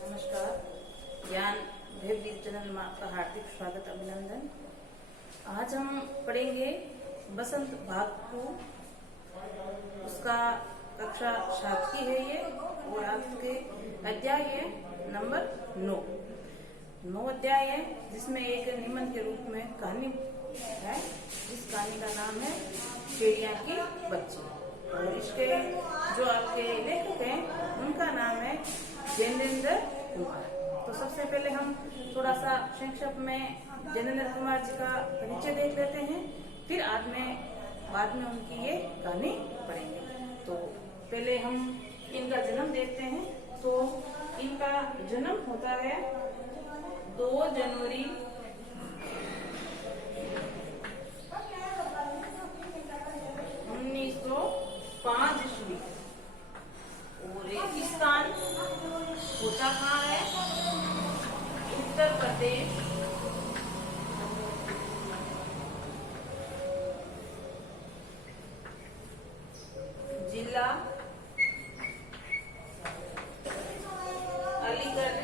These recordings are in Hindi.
नमस्कार। ज्ञान भेद चैनल में आपका हार्दिक स्वागत अभिनंदन। आज हम पढ़ेंगे बसंत भाग को, उसका कक्षा 7 की है ये, और आज के अध्याय है नंबर 9 अध्याय है, जिसमें एक निबंध के रूप में कहानी है, जिस कहानी का नाम है चिड़िया की बच्ची। और इसके जो आपके लेखक हैं उनका नाम है जैनेन्द्र कुमार। तो सबसे पहले हम थोड़ा सा संक्षेप में जैनेन्द्र कुमार जी का परिचय देख लेते हैं, फिर बाद में उनकी ये कहानी पढ़ेंगे। तो पहले हम इनका जन्म देखते हैं। तो इनका जन्म होता है 2 जनवरी 1905 ईस्वी। और स्थान होता कहाँ है? उत्तर प्रदेश, जिला अलीगढ़,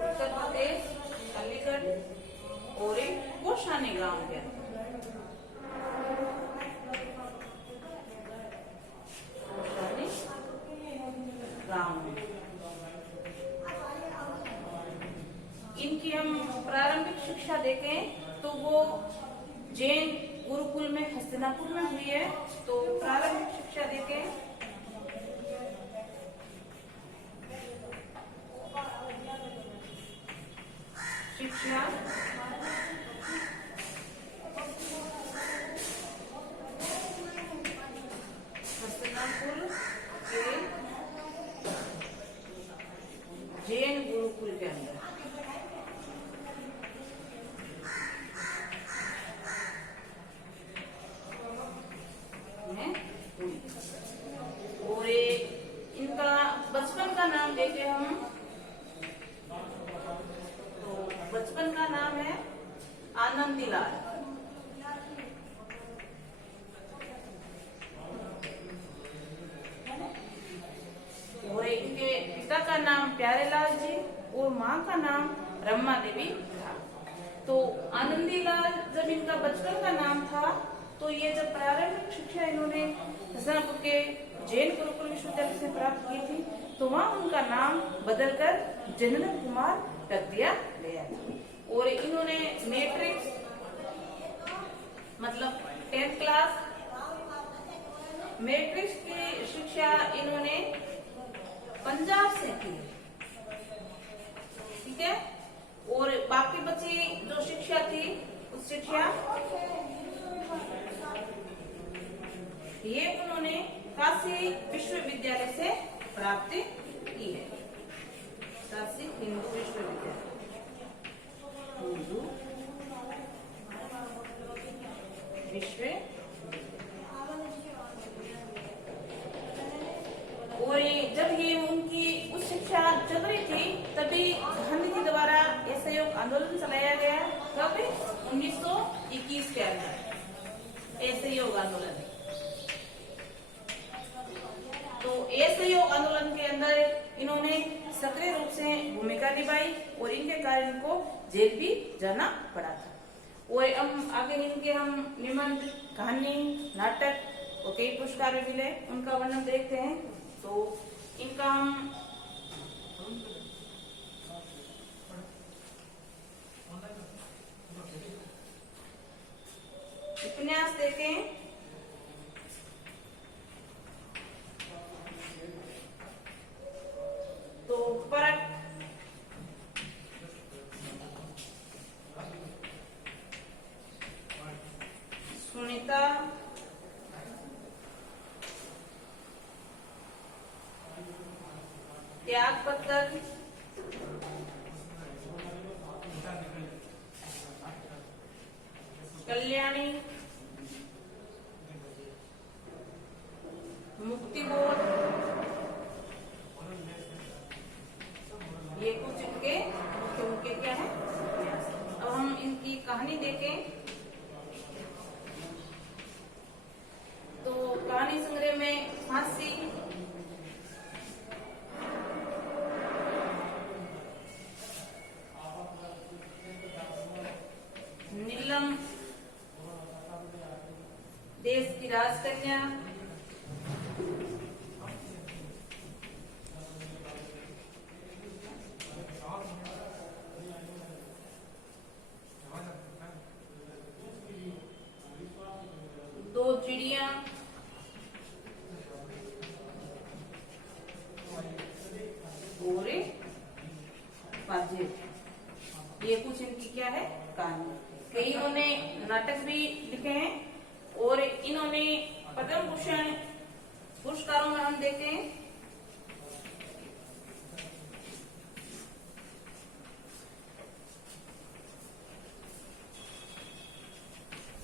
उत्तर प्रदेश अलीगढ़, और एक गोशानी गांव के अंदर। इनकी हम प्रारंभिक शिक्षा देखें तो वो जैन गुरुकुल में हस्तिनापुर में हुई है। तो प्रारंभिक शिक्षा देखें शिक्षा हस्तिनापुर के जैन गुरुकुल के अंदर। और इनका बचपन का नाम देखे हम, तो बचपन का नाम है आनंदीलाल। और इनके पिता का नाम प्यारेलाल जी और माँ का नाम रमा देवी था। तो आनंदीलाल जब इनका बचपन का नाम था, तो ये जब प्रारंभिक शिक्षा इन्होंने हस्तिनापुर के जैन गुरुकुल विश्वविद्यालय से प्राप्त की थी, तो वहाँ उनका नाम बदलकर जैनेन्द्र कुमार रख दिया गया था। और इन्होंने मैट्रिक मतलब 10th क्लास मैट्रिक की शिक्षा इन्होंने पंजाब से की, ठीक है। और बाकी बची जो शिक्षा थी, उस शिक्षा ये उन्होंने काशी विश्वविद्यालय से प्राप्त की है। काशी हिंदू विश्वविद्यालय, हिंदू विश्वविद्यालय। और जब ये उनकी उच्च शिक्षा चल रही थी, तभी गांधी जी द्वारा असहयोग आंदोलन चलाया गया। कब? 1921 के अंदर असहयोग आंदोलन। तो असहयोग आंदोलन के अंदर इन्होंने सक्रिय रूप से भूमिका निभाई और इनके कारण इनको जेल भी जाना पड़ा था। और हम आगे इनके हम निबंध, कहानी, नाटक और कई पुरस्कार भी मिले, उनका वर्णन देखते हैं। तो इनका हम उपन्यास देखें तो परख, सुनीता, त्याग पत्र, कल्याणी, मुक्ति बोध, ये कुछ इनके मुख्य क्या है। अब हम इनकी कहानी देखें कहानी संग्रह में फांसी, नीलम, देश की राजकन्या, दो चिड़िया, और बाजे। ये कुछ इनकी क्या है कहानी। कई इन्होंने नाटक भी लिखे हैं और इन्होंने पद्म भूषण पुरस्कारों में हम देखे हैं।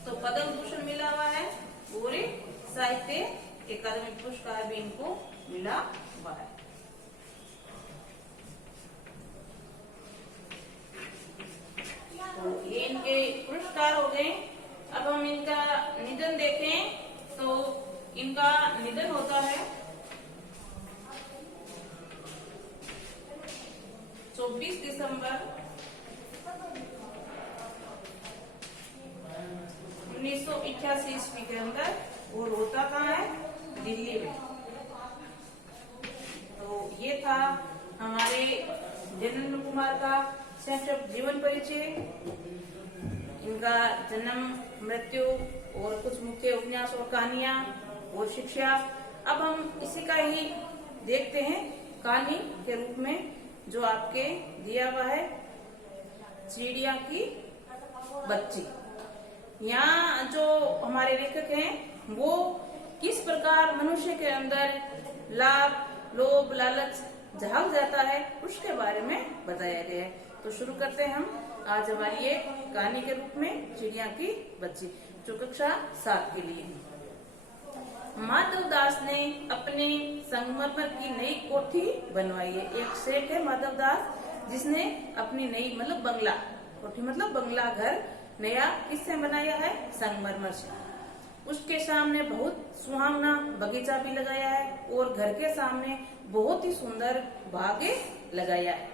तो पद्म भूषण मिला हुआ है और साहित्य अकादमी पुरस्कार भी इनको मिला हुआ है। तो ये इनके पुरस्कार हो गए। अब हम इनका निधन देखें तो इनका निधन होता है 24 दिसंबर 1988 ईस्वी के अंदर, और होता कहाँ है, दिल्ली में। तो ये था हमारे जनेंद्र कुमार का संक्षिप्त जीवन परिचय, इनका जन्म, मृत्यु और कुछ मुख्य उपन्यास और कहानियां और शिक्षा। अब हम इसी का ही देखते हैं कहानी के रूप में, जो आपके दिया हुआ है, चिड़िया की बच्ची। यहाँ जो हमारे लेखक हैं वो किस प्रकार मनुष्य के अंदर लाभ, लोभ, लालच झाग जाता है उसके बारे में बताया गया है। तो शुरू करते हैं हम आज हमारी एक कहानी के रूप में, चिड़िया की बच्ची, जो कक्षा 7 के लिए है। माधव दास ने अपने संगमरमर की नई कोठी बनवाई है। एक सेठ है माधव दास, जिसने अपनी नई मतलब बंगला, कोठी मतलब बंगला घर नया किससे बनाया है, संगमरमर से। उसके सामने बहुत सुहावना बगीचा भी लगाया है और घर के सामने बहुत ही सुंदर बागे लगाया है।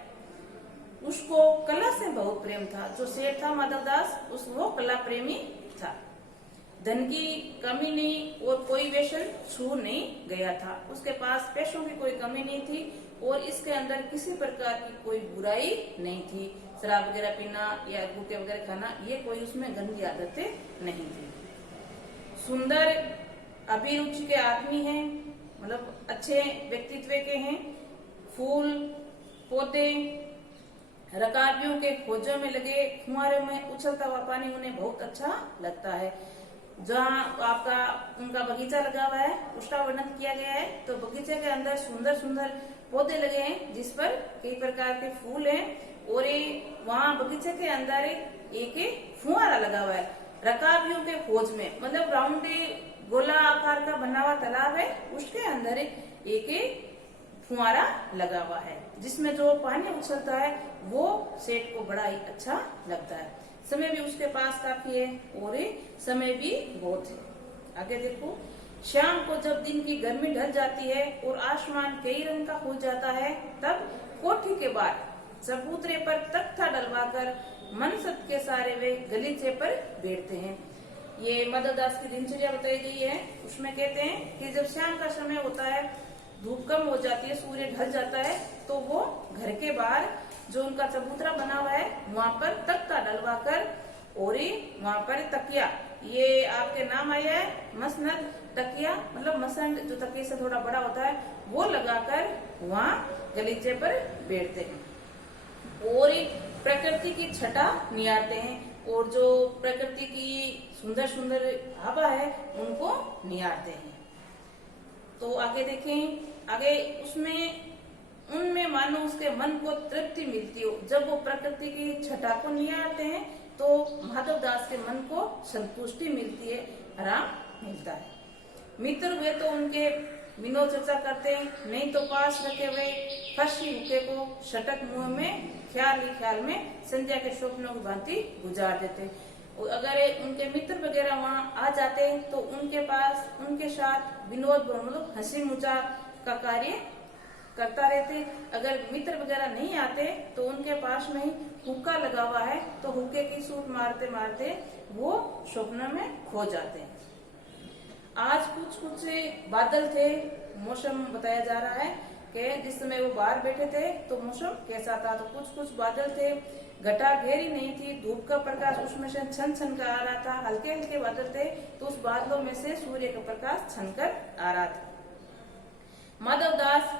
उसको कला से बहुत प्रेम था। जो सेठ था माधव दास, वो कला प्रेमी था। धन की कमी नहीं और कोई व्यसन छू नहीं गया था। उसके पास पैसों की कोई कमी नहीं थी और इसके अंदर किसी प्रकार की कोई बुराई नहीं थी। शराब वगैरह पीना या गुटखे वगैरह खाना, ये कोई उसमें गंदी आदतें नहीं थी। सुंदर अभिरुचि के आदमी हैं, मतलब अच्छे व्यक्तित्व के हैं। फूल पौधे, रकाबियों के खोजों में लगे फुहारे में उछलता हुआ पानी उन्हें बहुत अच्छा लगता है। जहाँ आपका उनका बगीचा लगा हुआ है उसका वर्णन किया गया है। तो बगीचे के अंदर सुंदर सुंदर पौधे लगे हैं जिस पर कई प्रकार के फूल हैं और वहाँ बगीचे के अंदर एक फुहारा लगा हुआ है। रकाबियों के खोज में, मतलब राउंडी गोला आकार का बना हुआ तालाब है, उसके अंदर एक फुहारा लगा हुआ है जिसमें जो पानी उछलता है वो सेठ को बड़ा ही अच्छा लगता है। समय भी उसके पास काफी है और समय भी बहुत है। आगे देखो, शाम को जब दिन की गर्मी ढल जाती है और आसमान कई रंग का हो जाता है, तब कोठी के बाहर चबूतरे पर तख्ता डलवाकर मनसत के सारे वे गलीचे पर बैठते हैं। ये माधव दास की दिनचर्या बताई गई है। उसमें कहते हैं कि जब शाम का समय होता है, धूप कम हो जाती है, सूर्य ढल जाता है, तो वो घर के बाहर जो उनका चबूतरा बना हुआ है वहाँ पर तख्ता डलवाकर और वहाँ पर तकिया, ये आपके नाम आया है मसनद तकिया, मतलब मसंद जो तकिए से थोड़ा बड़ा होता है, वो लगाकर वहाँ गलीचे पर बैठते हैं और प्रकृति की छटा निहारते हैं और जो प्रकृति की सुंदर सुंदर हवा है उनको निहारते हैं। तो आगे देखें, आगे उसमें उनमें मानो उसके मन को तृप्ति मिलती हो। जब वो प्रकृति की छटा को निहारते हैं तो माधव दास के मन को संतुष्टि मिलती है, आराम मिलता है। मित्र वे तो उनके विनोद चर्चा करते हैं, नहीं तो पास रखे हुए फर्शी हुक्के को शटक मुंह में ख्याल ही ख्याल में संध्या के स्वप्नों की भांति गुजार देते। और अगर उनके मित्र वगैरह वहाँ आ जाते तो उनके पास उनके साथ विनोद मतलब हंसी मजाक का कार्य करता रहते। अगर मित्र वगैरह नहीं आते तो उनके पास में ही हुक्का लगा हुआ है तो हुक्के की सूट मारते मारते वो स्वप्न में खो जाते। आज कुछ कुछ बादल थे, मौसम बताया जा रहा है कि जिस समय वो बाहर बैठे थे तो मौसम कैसा था। तो कुछ कुछ बादल थे, घटा घेरी नहीं थी, धूप का प्रकाश उसमें से छन छन कर आ रहा था, हल्के हल्के बादल थे तो उस बादलों में से सूर्य का प्रकाश छनकर आ रहा था। माधव दास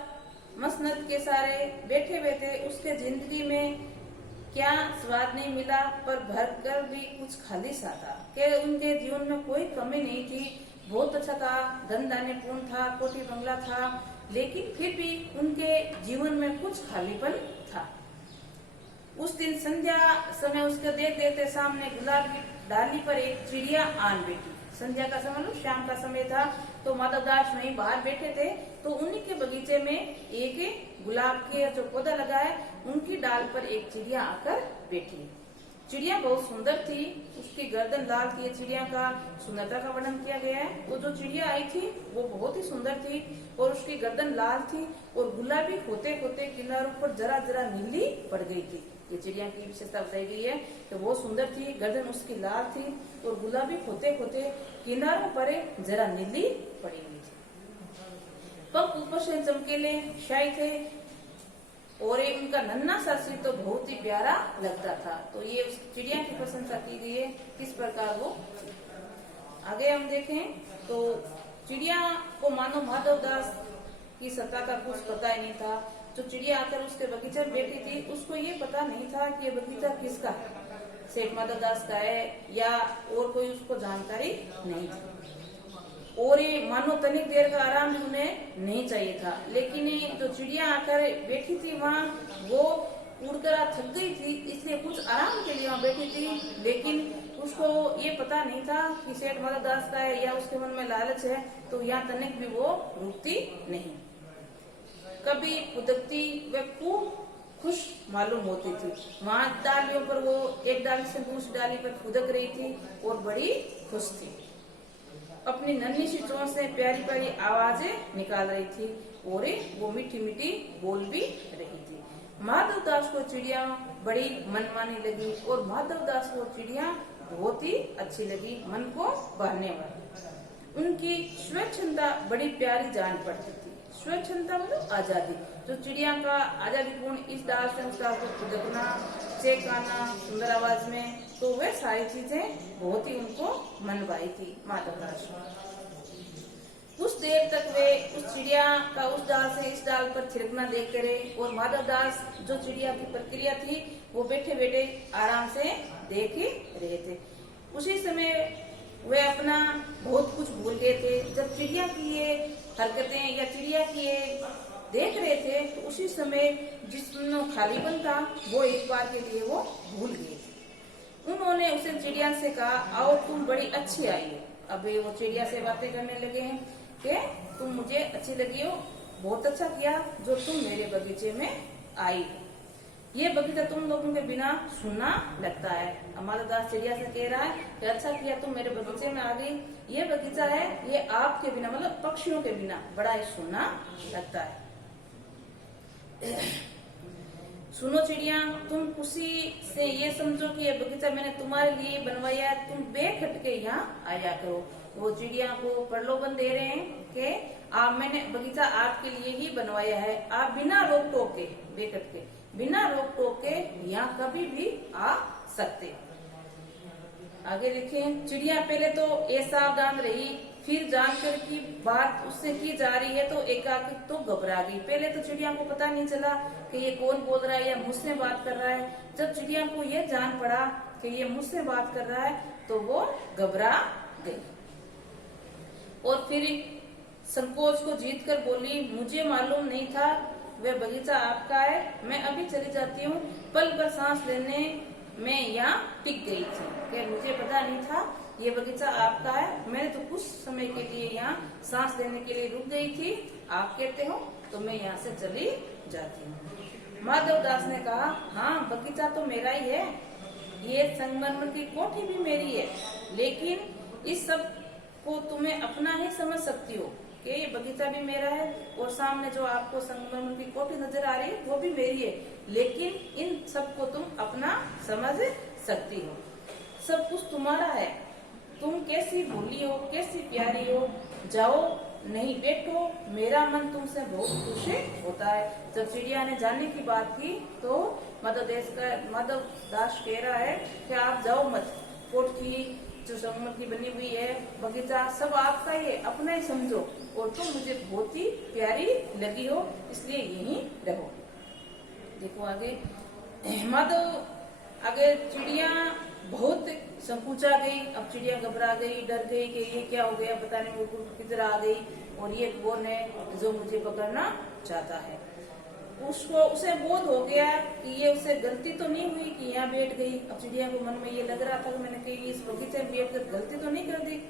मसनद के सारे बैठे बैठे उसके जिंदगी में क्या स्वाद नहीं मिला, पर भर कर भी कुछ खाली सा था कि उनके जीवन में कोई कमी नहीं थी। बहुत अच्छा था, धन धान्य पूर्ण था, कोठी बंगला था, लेकिन फिर भी उनके जीवन में कुछ खालीपन था। उस दिन संध्या समय उसके देख देखते सामने गुलाब की डाली पर एक चिड़िया आन बैठी। संध्या का समय मतलब शाम का समय था तो माधवदास वहीं बाहर बैठे थे तो उन्हीं के बगीचे में एक गुलाब के जो पौधा लगा है उनकी डाल पर एक चिड़िया आकर बैठी। चिड़िया बहुत सुंदर थी, उसकी गर्दन लाल थी। चिड़िया का सुंदरता का वर्णन किया गया है। तो जो चिड़िया आई थी वो बहुत ही सुंदर थी और उसकी गर्दन लाल थी और गुलाबी होते होते किनारों पर जरा जरा नीली पड़ गई थी। ये चिड़िया की विशेषता बताई गई है तो वो सुंदर थी, गर्दन उसकी लाल थी और गुलाबी होते होते किनारों पर जरा नीली पड़ी हुई थी। पंख ऊपर से चमकीले शाही थे और उनका नन्हा सा सिर तो बहुत ही प्यारा लगता था। तो ये उस चिड़िया की प्रशंसा की गई है, किस प्रकार वो। आगे हम देखें तो चिड़िया को मानो माधव दास की सत्ता का कुछ पता ही नहीं था। जो चिड़िया आकर उसके बगीचे में बैठी थी उसको ये पता नहीं था कि ये बगीचा किसका है, सेठ माधव दास का है या और कोई, उसको जानकारी नहीं थी। और ये मानो तनिक देर का आराम भी उन्हें नहीं चाहिए था, लेकिन जो चिड़िया आकर बैठी थी वहाँ वो उड़कर थक गई थी इसलिए कुछ आराम के लिए वहाँ बैठी थी। लेकिन उसको ये पता नहीं था कि सेठ माधव दास का है या उसके मन में लालच है, तो यहाँ तनिक भी वो रुकती नहीं। कभी फुदकती व खूब खुश मालूम होती थी। वहाँ डालियों पर वो एक डाली से दूसरी डाली पर फुदक रही थी और बड़ी खुश थी। अपनी नन्ही सी चोंच से प्यारी प्यारी आवाजें निकाल रही थी और वो मीठी मीठी बोल भी रही थी। माधव दास को चिड़िया बड़ी मनमानी लगी और माधव दास को चिड़िया बहुत ही अच्छी लगी, मन को बहने वाली। उनकी स्वच्छंदा बड़ी प्यारी जान पड़ती थी। स्वच्छंदा मतलब आजादी। जो चिड़िया का आजादीपूर्ण इस डाल से उस डाल को फुदकना, चेकाना सुंदर आवाज में, तो वे सारी चीजें बहुत ही उनको मन भाई थी माधव दास। कुछ देर तक वे उस चिड़िया का उस डाल से इस डाल पर थिरकना देखते रहे और माधव दास जो चिड़िया की प्रक्रिया थी वो बैठे बैठे आराम से देख ही रहे थे। उसी समय वे अपना बहुत कुछ भूल गए थे। जब चिड़िया की ये हरकतें या चिड़िया की ये देख रहे थे तो उसी समय जिसमें खालीपन था वो एक बार के लिए वो भूल गए थे। उन्होंने उसे चिड़िया से कहा, आओ तुम बड़ी अच्छी आई हो। अब वो चिड़िया से बातें करने लगे हैं कि तुम मुझे अच्छी लगी हो, बहुत अच्छा किया जो तुम मेरे बगीचे में आई। ये बगीचा तुम लोगों के बिना सुनना लगता है। हमारा दास चिड़िया से कह रहा है कि अच्छा किया तुम मेरे बगीचे में आ गई। ये बगीचा है ये आपके बिना मतलब पक्षियों के बिना बड़ा ही सुनना लगता है। सुनो चिड़िया, तुम खुशी से ये समझो कि ये बगीचा मैंने तुम्हारे लिए बनवाया है, तुम बेखटके यहाँ आया करो। वो चिड़िया को प्रलोभन दे रहे हैं कि मैंने बगीचा आपके लिए ही बनवाया है, आप बिना रोक टोक के बेखटके बिना रोक टोक के यहाँ कभी भी आ सकते। आगे लिखें, चिड़िया पहले तो ये सावधान रही, फिर जानकर की बात उससे की जा रही है तो एकाएक तो घबरा गई। पहले तो चिड़िया को पता नहीं चला कि ये कौन बोल रहा है या मुझसे बात कर रहा है। जब चिड़िया को ये जान पड़ा कि ये मुझसे बात कर रहा है तो वो घबरा गई और फिर संकोच को जीत कर बोली, मुझे मालूम नहीं था वह बगीचा आपका है, मैं अभी चली जाती हूँ। पल भर सांस लेने में यहाँ टिक गई थी कि मुझे पता नहीं था ये बगीचा आपका है, मैंने तो कुछ समय के लिए यहाँ सांस लेने के लिए रुक गई थी, आप कहते हो तो मैं यहाँ से चली जाती हूँ। माधव दास ने कहा, हाँ बगीचा तो मेरा ही है, ये संगमरमर की कोठी भी मेरी है, लेकिन इस सब को तुम्हें अपना ही समझ सकती हो कि ये बगीचा भी मेरा है और सामने जो आपको संगमरमर की कोठी नजर आ रही है वो भी मेरी है, लेकिन इन सबको तुम अपना समझ सकती हो। सब कुछ तुम्हारा है, तुम कैसी भोली हो, कैसी प्यारी हो। जाओ, नहीं बैठो, मेरा मन तुमसे बहुत खुश होता है। जब चिड़िया ने जाने की बात की तो माधव दास कह रहा है कि आप जाओ मत, कोठी जो संगमरमर की बनी हुई है, बगीचा सब आपका ही है, अपना ही समझो, और तुम मुझे बहुत ही प्यारी लगी हो, इसलिए यहीं रहो। देखो आगे माधव आगे चिड़िया बहुत संकुचा गई। अब चिड़िया घबरा गई, डर गई कि ये क्या हो गया, पता नहीं वो किधर आ गई और ये कौन है जो मुझे पकड़ना चाहता है। उसे बोध हो गया कि ये उसे गलती तो नहीं हुई कि यहाँ बैठ गई। अब चिड़िया को मन में ये लग रहा था कि मैंने कहीं इस बगीचे में बैठ कर गलती तो नहीं कर दी।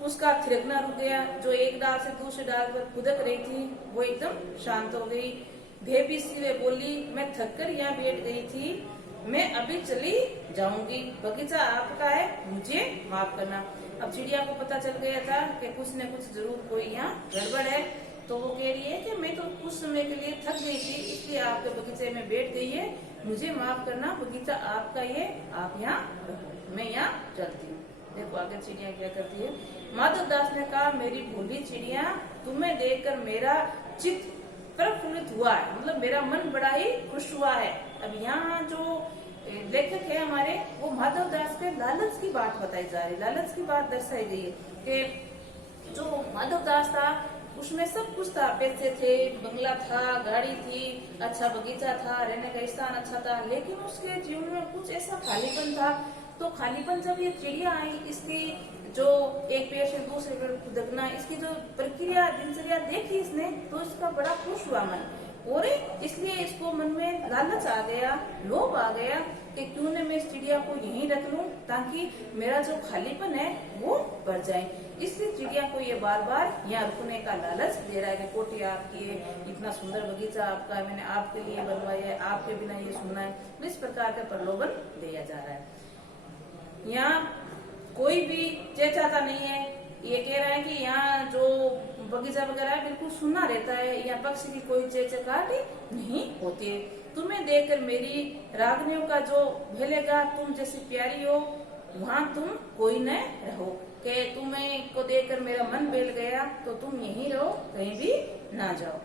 उसका थिरकना रुक गया, जो एक डाल से दूसरे डाल पर कूदक रही थी वो एकदम शांत हो गई। भेबी सी वे बोली, मैं थक कर यहाँ बैठ गई थी, मैं अभी चली जाऊंगी, बगीचा आपका है, मुझे माफ करना। अब चिड़िया को पता चल गया था कि कुछ न कुछ जरूर कोई यहाँ गड़बड़ है, तो वो कह रही है कि मैं तो कुछ समय के लिए थक गई थी, इसलिए आपके बगीचे में बैठ गई है, मुझे माफ करना, बगीचा आपका ही है, आप यहाँ रहो, मैं यहाँ चलती हूँ। देखो आगे चिड़िया क्या करती है। माधव दास ने कहा, मेरी भोली चिड़िया, तुम्हें देखकर मेरा चित्त प्रफुल्लित हुआ है, मतलब मेरा मन बड़ा ही खुश हुआ है। अब यहाँ जो लेखक है हमारे, वो माधव दास के लालच की बात बताई जा रही है, लालच की बात दर्शाई गई है कि जो माधव दास था उसमें सब कुछ था, पैसे थे, बंगला था, गाड़ी थी, अच्छा बगीचा था, रहने का स्थान अच्छा था, लेकिन उसके जीवन में कुछ ऐसा खालीपन था। तो खालीपन जब ये चिड़िया आई, इसकी जो एक पेड़ से दूसरे पेड़ खुदकना, इसकी जो प्रक्रिया दिनचर्या देखी इसने, तो इसका बड़ा खुश हुआ मन, और इसलिए इसको मन में लालच आ गया, लोभ आ गया कि क्यों न मैं इस चिड़िया को यहीं रख लूं, ताकि मेरा जो खालीपन है वो बढ़ जाए। इसलिए चिड़िया को ये बार बार यहाँ रुकने का लालच दे रहा है कि कोठी आपकी है, इतना सुंदर बगीचा आपका है, मैंने आपके लिए बनवाया है, आपके बिना ये सुनना है, इस प्रकार का प्रलोभन दिया जा रहा है। यहाँ कोई भी चेचाता नहीं है, ये कह रहा है कि यहाँ जो बगीचा वगैरह है बिल्कुल सुना रहता है, यहाँ पक्षी की कोई चेचकाहट नहीं होती है। तुम्हें देखकर मेरी रागनियों का जो भेलेगा, तुम जैसी प्यारी हो वहाँ तुम कोई न रहो, कि तुम्हें को देखकर मेरा मन बेल गया, तो तुम यहीं रहो, कहीं भी ना जाओ।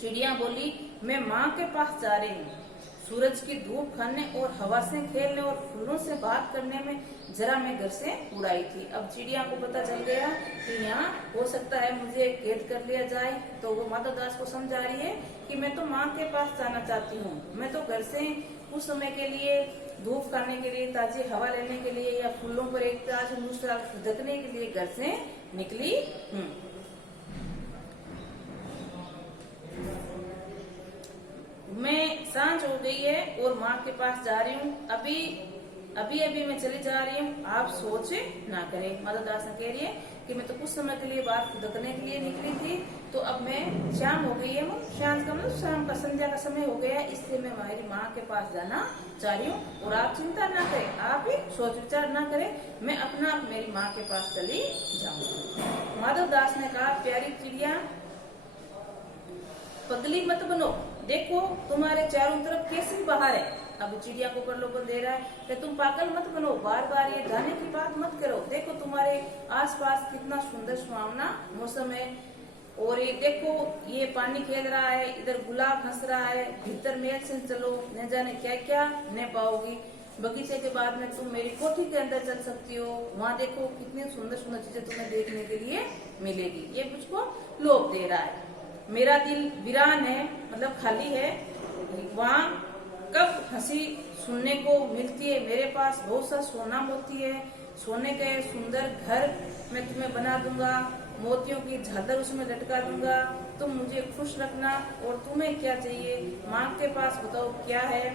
चिड़िया बोली, मैं माँ के पास जा रही हूँ, सूरज की धूप खाने और हवा से खेलने और फूलों से बात करने में जरा मैं घर से उड़ाई थी। अब चिड़िया को पता चल गया कि यहाँ हो सकता है मुझे कैद कर लिया जाए, तो वो माधव दास को समझा रही है कि मैं तो माँ के पास जाना चाहती हूँ, मैं तो घर से कुछ समय के लिए धूप खाने के लिए, ताजी हवा लेने के लिए, या फूलों पर एक ताज दूसरा धकने के लिए घर से निकली हूँ। मैं सांझ हो गई है और माँ के पास जा रही हूँ, अभी मैं चली जा रही हूँ, आप सोच ना करें। माधव दास ने कह रही है कि मैं तो कुछ समय के लिए बात धकने के लिए निकली थी, तो अब मैं शाम हो गई है, शाम का मतलब शाम का संध्या का समय हो गया है, इसलिए मैं हमारी माँ के पास जाना चाह रही हूँ, और आप चिंता ना करें, आप भी सोच विचार ना करें, मैं अपना मेरी माँ के पास चली जाऊंगी। माधव दास ने कहा, प्यारी चिड़िया, पगली मत बनो, देखो तुम्हारे चारों तरफ कैसी बहार है। अब चिड़िया को प्रलोभन दे रहा है कि तुम पागल मत बनो, बार बार ये जाने की बात मत करो, देखो तुम्हारे आसपास कितना सुंदर सुहावना मौसम है, और ये देखो ये पानी खेल रहा है, इधर गुलाब हंस रहा है, भीतर मेल से चलो, न जाने क्या क्या न पाओगी। बगीचे के बाद में तुम मेरी कोठी के अंदर चल सकती हो, वहाँ देखो कितनी सुंदर सुंदर चीजें तुम्हें देखने के लिए मिलेगी। ये मुझको लोभ दे रहा है, मेरा दिल वीरान है, मतलब खाली है, वहाँ कब हंसी सुनने को मिलती है, मेरे पास बहुत सा सोना मोती है, सोने के सुंदर घर मैं तुम्हें बना दूंगा, मोतियों की झालर उसमें लटका दूंगा, तुम मुझे खुश रखना, और तुम्हें क्या चाहिए माँ के पास बताओ क्या है,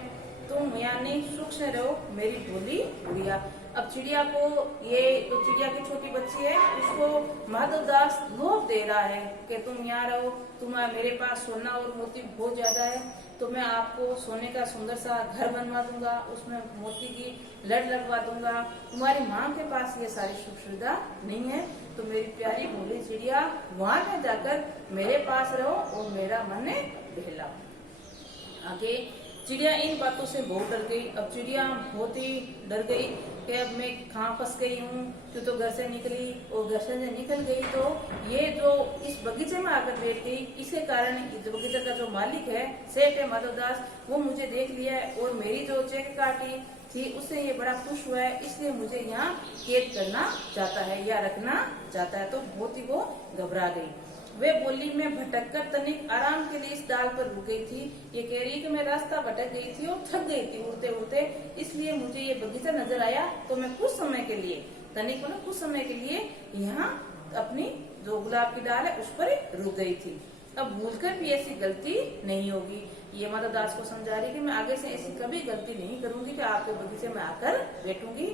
तुम यानी सुख से रहो मेरी भोली गुड़िया। अब चिड़िया को, ये तो चिड़िया की छोटी बच्ची है, उसको माधव दास लोभ दे रहा है कि तुम यहाँ रहो, तुम्हारा मेरे पास सोना और मोती बहुत ज्यादा है, तो मैं आपको सोने का सुंदर सा घर बनवा दूंगा, उसमें मोती की लड़ लगवा दूंगा। तुम्हारी माँ के पास ये सारी सुख सुविधा नहीं है, तो मेरी प्यारी भोली चिड़िया वहां में जाकर मेरे पास रहो और मेरा मन बहलाओ। आगे चिड़िया इन बातों से बहुत डर गई। अब चिड़िया बहुत ही डर गई कि अब मैं कहाँ फंस गई हूँ, क्यों तो घर से निकली और घर से निकल गई तो ये जो इस बगीचे में आकर बैठ गई, इसके कारण इस बगीचे का जो मालिक है, सेठ है माधव दास, वो मुझे देख लिया है और मेरी जो चेक काटी थी उससे ये बड़ा खुश हुआ है, इसलिए मुझे यहाँ कैद करना चाहता है या रखना चाहता है। तो बहुत ही वो घबरा गई। वे बोली, मैं भटक कर तनिक आराम के लिए इस डाल पर रुक गई थी। ये कह रही कि मैं रास्ता भटक गई थी और थक गई थी उड़ते उड़ते, इसलिए मुझे ये बगीचा नजर आया तो मैं कुछ समय के लिए, तनिक मतलब कुछ समय के लिए यहाँ अपनी जो गुलाब की डाल है उस पर रुक गई थी। अब भूलकर भी ऐसी गलती नहीं होगी। ये माधव दास को समझा रही कि मैं आगे से ऐसी कभी गलती नहीं करूंगी कि आपके बगीचे में आकर बैठूंगी,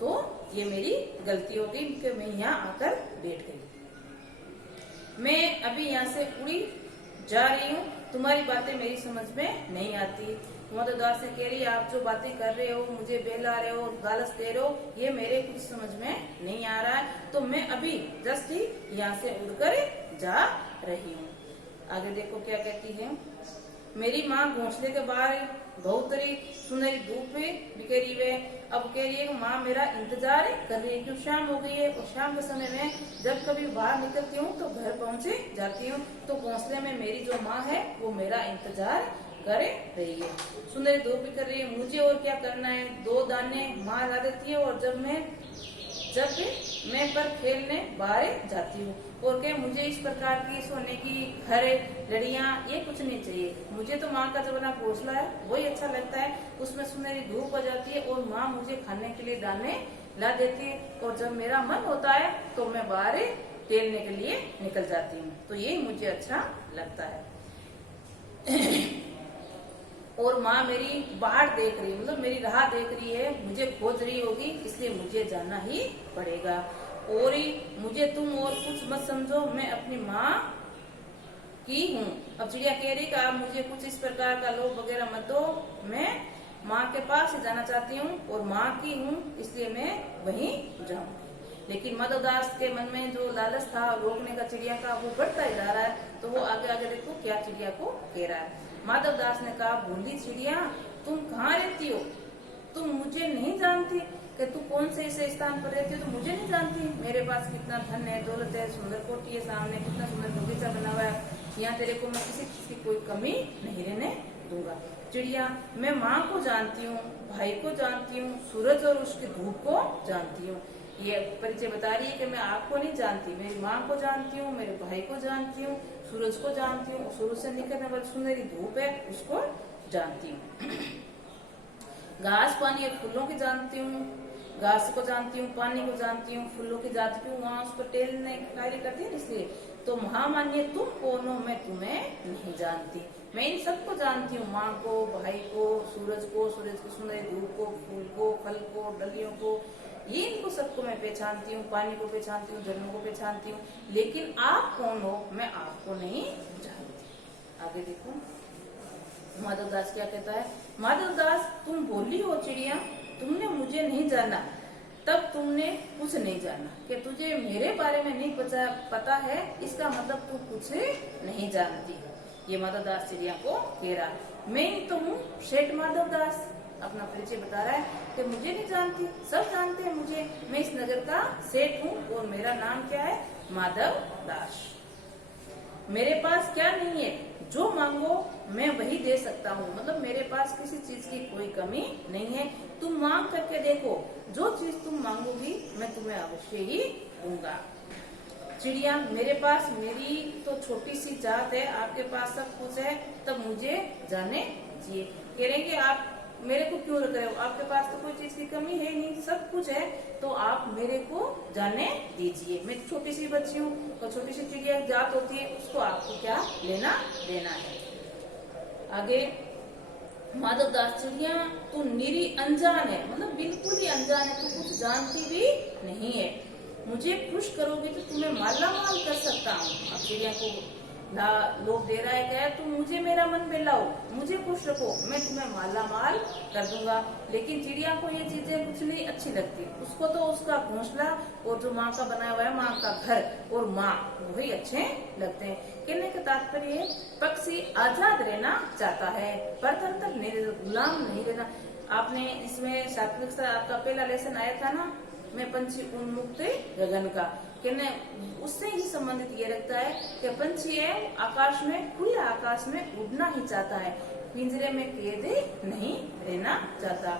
तो ये मेरी गलती होगी कि मैं यहाँ आकर बैठ गई। मैं अभी यहाँ से उड़ी जा रही हूँ, तुम्हारी बातें मेरी समझ में नहीं आती। माधव दास से कह रही, आप जो बातें कर रहे हो, मुझे बहला रहे हो, गालस दे रहे हो, ये मेरे कुछ समझ में नहीं आ रहा है, तो मैं अभी जस्ट ही यहाँ से उड़कर जा रही हूँ। आगे देखो क्या कहती है। मेरी माँ घोंसले के बाहर बहुत सुनहरी धूप बिखेरी हुए, अब कह रही है माँ मेरा इंतजार कर रही है, क्यों शाम हो गई है और शाम के समय में जब कभी बाहर निकलती हूँ तो घर पहुँचे जाती हूँ, तो घोंसले में मेरी जो माँ है वो मेरा इंतजार कर रही है। सुंदरी धूप भी कर रही है, मुझे और क्या करना है, 2 दाने माँ ला देती है और जब मैं पर खेलने बाहर जाती हूँ और क्या मुझे इस प्रकार की सोने की घर लड़ियाँ ये कुछ नहीं चाहिए, मुझे तो माँ का जो बना घोंसला है वही अच्छा लगता है, उसमें सुनहरी धूप हो जाती है और माँ मुझे खाने के लिए दाने ला देती है और जब मेरा मन होता है तो मैं बाहर टहलने के लिए निकल जाती हूँ, तो यही मुझे अच्छा लगता है। और माँ मेरी बाहर देख रही है, मतलब मेरी राह देख रही है, मुझे खोज रही होगी, इसलिए मुझे जाना ही पड़ेगा। और मुझे तुम और कुछ मत समझो, मैं अपनी माँ की हूँ। अब चिड़िया कह रही कि आप मुझे कुछ इस प्रकार का लोभ वगैरह मत दो, मैं माँ के पास जाना चाहती हूँ और माँ की हूँ, इसलिए मैं वहीं जाऊंगी। लेकिन माधव दास के मन में जो लालच था रोकने का चिड़िया का, वो बढ़ता ही जा रहा है, तो वो आगे आगे देखो क्या चिड़िया को कह रहा है। माधव दास ने कहा, भोली चिड़िया तुम कहाँ रहती हो, तुम मुझे नहीं जानती कि तू कौन से ऐसे स्थान पर रहती हो, तो मुझे नहीं जानती, मेरे पास कितना धन है, दौलत है, सुंदर कोठी है, सामने कितना सुंदर बगीचा बना हुआ है, यहाँ तेरे को मैं किसी चीज की कोई कमी नहीं रहने दूंगा। चिड़िया मैं माँ को जानती हूँ, भाई को जानती हूँ, सूरज और उसकी धूप को जानती हूँ। ये परिचय बता रही है कि मैं आपको नहीं जानती, मेरी माँ को जानती हूँ, मेरे भाई को जानती हूँ, सूरज को जानती हूँ, सूरज से निकलने वाली सुंदरी धूप है उसको जानती हूँ। घास पानी और फूलों की जानती हूँ, घास को जानती हूँ, पानी को जानती हूँ, फूलों की जानती हूँ, वहाँ उसको टहलने कार्य करती है, इसलिए तो महामान्य तुम कौन हो, मैं तुम्हें नहीं जानती। मैं इन सबको जानती हूँ, माँ को, भाई को, सूरज की सुंदरी धूप को, फूल को, फल को, डलियों को, ये इनको सबको मैं पहचानती हूँ, पानी को पहचानती हूँ, झरनों को पहचानती हूँ, लेकिन आप कौन हो मैं आपको नहीं जानती। आगे देखो माधव दास क्या कहता है। माधव दास तुम बोली हो चिड़िया, तुमने मुझे नहीं जाना, तब तुमने कुछ नहीं जाना, कि तुझे मेरे बारे में नहीं पता है, इसका मतलब तू कुछ नहीं जानती। ये माधव दास चिड़िया को कह रहा है। मैं ही तो हूँ सेठ माधव दास, अपना परिचय बता रहा है कि मुझे नहीं जानती, सब जानते हैं मुझे, मैं इस नगर का सेठ हूँ और मेरा नाम क्या है, माधव दास। मेरे पास क्या नहीं है, जो मांगो मैं वही दे सकता हूँ, मतलब मेरे पास किसी चीज की कोई कमी नहीं है, तुम मांग करके देखो, जो चीज तुम मांगोगी मैं तुम्हें अवश्य ही दूंगा। चिड़िया मेरे पास मेरी तो छोटी सी जात है, आपके पास सब कुछ है, तब मुझे जाने दीजिए। कह रहे कि आप मेरे को क्यों रख रहे हो, आपके पास तो कोई चीज की कमी है नहीं, सब कुछ है, तो आप मेरे को जाने दीजिए। मैं छोटी सी बच्ची हूँ और छोटी सी चिड़िया जात होती है, उसको आपको क्या लेना देना है। आगे माधव दास चिड़िया तू निरी अनजान है, मतलब बिल्कुल ही अनजान है, तू कुछ जानती भी नहीं है, मुझे खुश करोगे तो तुम्हें माला माल कर सकता हूँ। अब चिड़िया को लोभ दे रहा है क्या, तो मुझे मेरा मन बहलाओ, मुझे खुश रखो, मैं तुम्हें माला माल कर दूंगा। लेकिन चिड़िया को ये चीजें कुछ नहीं अच्छी लगती, उसको तो उसका घोंसला और जो माँ का बनाया हुआ है माँ का घर और माँ वही अच्छे लगते हैं। कहने का तात्पर्य पक्षी आजाद रहना चाहता है, परतंत्र नहीं, गुलाम नहीं रहना। आपने इसमें सात्विक आपका पहला लेसन आया था ना, मैं पंछी उन्मुक्त गगन का, कहने उससे ही संबंधित ये रखता है कि पंछी है आकाश में, खुले आकाश में उड़ना ही चाहता है, पिंजरे में कैद नहीं रहना चाहता।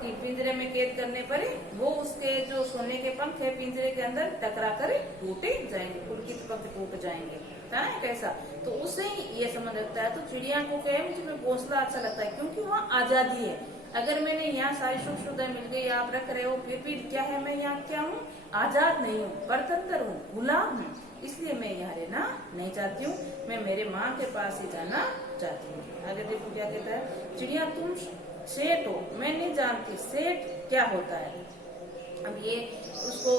कि पिंजरे में कैद करने पर वो उसके जो सोने के पंख है पिंजरे के अंदर टकरा कर टूटे जाएंगे, पुलकित पंख टूट जाएंगे, है कैसा, तो उससे ही ये संबंध रखता है। तो चिड़िया को क्या है, मुझे घोंसला अच्छा लगता है क्योंकि वहाँ आजादी है। अगर मैंने यहाँ सारी सुख सुविधा मिल गई, आप रख रहे हो, फिर भी क्या है, मैं यहाँ क्या हूँ, आजाद नहीं हूँ, परतंत्र हूँ, गुलाम हूँ, इसलिए मैं यहाँ रहना नहीं चाहती हूँ, मैं मेरे माँ के पास ही जाना चाहती हूँ। आगे देखो क्या कहता है, चिड़िया तुम सेठ हो, मैं नहीं जानती सेठ क्या होता है। अब ये उसको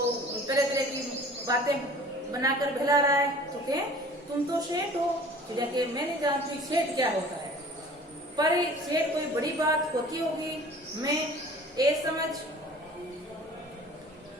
तरह तरह की बातें बनाकर बहला रहा है, तो क्या तुम तो सेठ हो, चिड़िया के मैं नहीं जानती सेठ क्या होता है, पर सेठ कोई बड़ी बात होती होगी, मैं ये समझ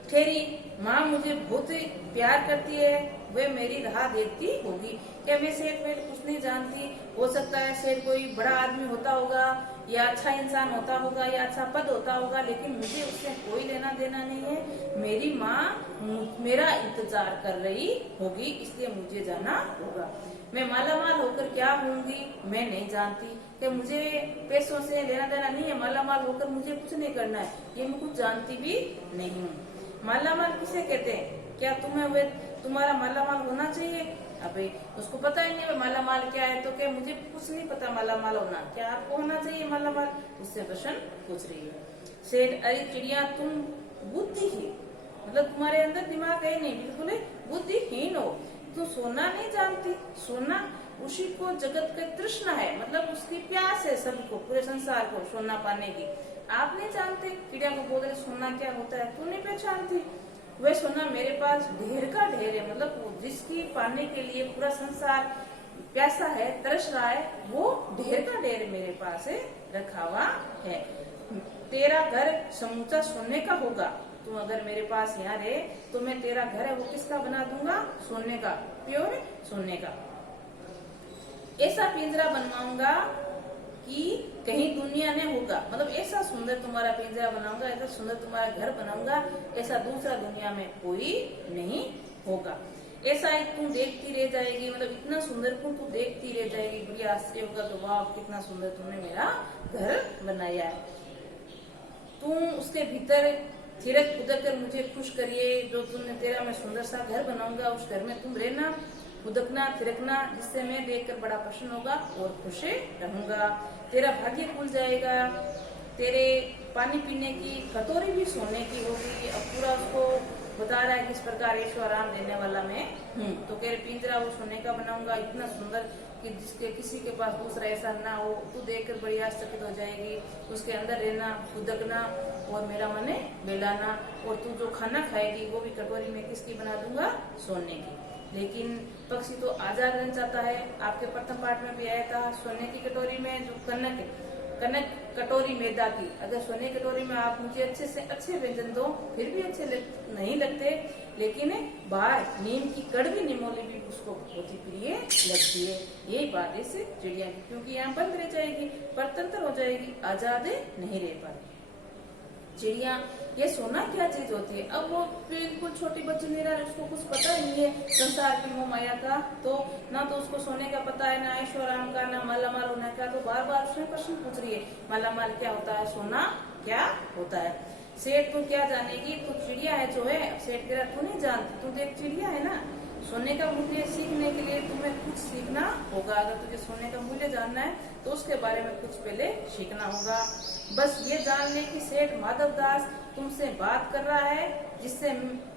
ठहरी, माँ मुझे बहुत प्यार करती है, वे मेरी राह देखती होगी। क्या मैं सेठ में कुछ नहीं जानती, हो सकता है सेठ कोई बड़ा आदमी होता होगा या अच्छा इंसान होता होगा या अच्छा पद होता होगा, लेकिन मुझे उससे कोई लेना देना नहीं है। मेरी माँ मेरा इंतजार कर रही होगी, इसलिए मुझे जाना होगा। मैं मालामाल होकर क्या होंगी मैं नहीं जानती, कि मुझे पैसों से लेना देना नहीं है, मालामाल होकर मुझे कुछ नहीं करना है, ये मैं कुछ जानती भी नहीं हूँ। मालामाल किसे कहते हैं, क्या तुम्हें वे तुम्हारा मालामाल होना चाहिए। अबे उसको पता ही नहीं मालामाल क्या है, तो क्या मुझे कुछ नहीं पता मालामाल होना, क्या आपको होना चाहिए मालामाल, उससे प्रश्न पूछ रही है। सेठ अरे चिड़िया तुम बुद्धिहीन, मतलब तुम्हारे अंदर दिमाग है नहीं, बिल्कुल बुद्धिहीन हो, तो सोना नहीं जानती, सोना उसी को जगत का तृष्णा है, मतलब उसकी प्यास है सबको, पूरे संसार को सोना पाने की, आप नहीं जानते। चिड़िया को बोल रहे सोना क्या होता है, तू नहीं पहचानती, वह सोना मेरे पास ढेर का ढेर है, मतलब जिसकी पाने के लिए पूरा संसार प्यासा है, तरस रहा है, वो ढेर का ढेर मेरे पास है, रखा हुआ है। तेरा घर समूचा सोने का होगा, तुम अगर मेरे पास यहाँ रहे तो मैं तेरा घर है वो किसका बना दूंगा, सोने का, प्योर सोने का। ऐसा पिंजरा बनवाऊंगा कि कहीं दुनिया ने होगा, मतलब ऐसा सुंदर तुम्हारा पिंजरा बनाऊंगा, ऐसा सुंदर तुम्हारा घर बनाऊंगा, ऐसा दूसरा दुनिया में कोई नहीं होगा। ऐसा एक तुम देखती रह जाएगी, मतलब इतना सुंदर को तू देखती रह जाएगी, बड़ी आश्चर्य होगा तो वाह कितना सुंदर तुमने मेरा घर बनाया है। तुम उसके भीतर थिरक कूदक कर मुझे खुश करिए, जो तुमने तेरा मैं सुंदर सा घर बनाऊंगा उस घर में तुम रहना, कूदकना थिरकना, जिससे मैं देखकर बड़ा प्रसन्न होगा और खुश रहूंगा। तेरा भाग्य खुल जाएगा, तेरे पानी पीने की कटोरी भी सोने की होगी। अब पूरा उसको बता रहा है किस प्रकार ऐशो आराम देने वाला मैं हूँ। तो कह रहे पिंजरा वो सोने का बनाऊंगा, इतना सुंदर कि जिसके किसी के पास दूसरा ऐसा ना हो, तू देखकर बड़ी आश्चर्यचकित हो जाएगी। उसके अंदर रहना, कूदकना और मेरा मन बहलाना, और तू जो खाना खाएगी वो भी कटोरी में किसकी बना दूंगा, सोने की। लेकिन पक्षी तो आजाद रहना चाहता है। आपके प्रथम पाठ में भी आया था, सोने की कटोरी में जो कनक कटोरी मैदा की, अगर सोने की कटोरी में आप मुझे अच्छे से अच्छे व्यंजन दो फिर भी अच्छे नहीं लगते, लेकिन बाहर नीम की कड़वी निमोली भी उसको बहुत ही प्रिय लगती है। यही बात है इस चिड़िया की, क्योंकि यहाँ बंद रह जाएगी, परतंत्र हो जाएगी, आजाद नहीं रह पाएगी। चिड़िया ये सोना क्या चीज होती है, अब वो बिल्कुल छोटी बच्ची नहीं रहा, उसको कुछ पता ही नहीं है संसार की मोह माया का, तो ना तो उसको सोने का पता है, ना ऐशोआराम का, ना मालामाल होने का, तो बार बार उसने प्रश्न पूछ रही है मालामाल क्या होता है, सोना क्या होता है। सेठ तू क्या जानेगी, तू चिड़िया है जो है। सेठ कह रहा तू नहीं जानती, तू देख चिड़िया है ना। सोने का मूल्य सीखने के लिए तुम्हें कुछ सीखना होगा, अगर तुझे सोने का मूल्य जानना है तो उसके बारे में कुछ पहले सीखना होगा। बस ये जान ले कि सेठ माधव दास तुमसे बात कर रहा है, जिससे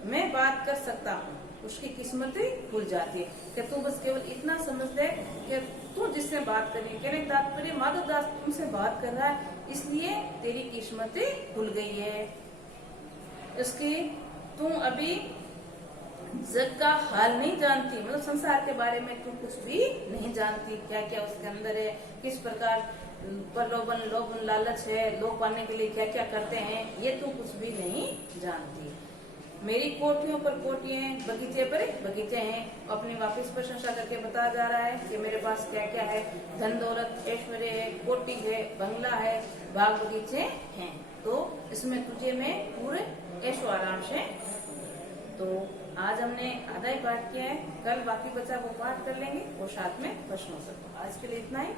मैं बात कर सकता हूँ, उसकी किस्मत खुल जाती है। कि तू बस केवल इतना समझ ले कि तू जिससे बात कर रही है, कहने का तात्पर्य माधव दास तुमसे बात कर रहा है, इसलिए तेरी किस्मत खुल गई है। इसकी तुम अभी जग का हाल नहीं जानती, मतलब संसार के बारे में तू कुछ भी नहीं जानती, क्या क्या उसके अंदर है, किस प्रकार प्रलोभन लोभन लालच है, लोभ पाने के लिए क्या क्या करते हैं, ये तू कुछ भी नहीं जानती। मेरी कोटियों पर कोटियां, बगीचे पर बगीचे हैं। अपनी वापिस प्रशंसा करके बताया जा रहा है कि मेरे पास क्या क्या है, धन दौलत ऐश्वर्य है, कोटि है, बंगला है, बाग बगीचे हैं। तो इसमें तुझे मैं पूरे ऐशो आराम से। तो आज हमने आधा ही पाठ किया है, कल बाकी बचा वो पाठ कर लेंगे और साथ में प्रश्नों से। आज के लिए इतना ही।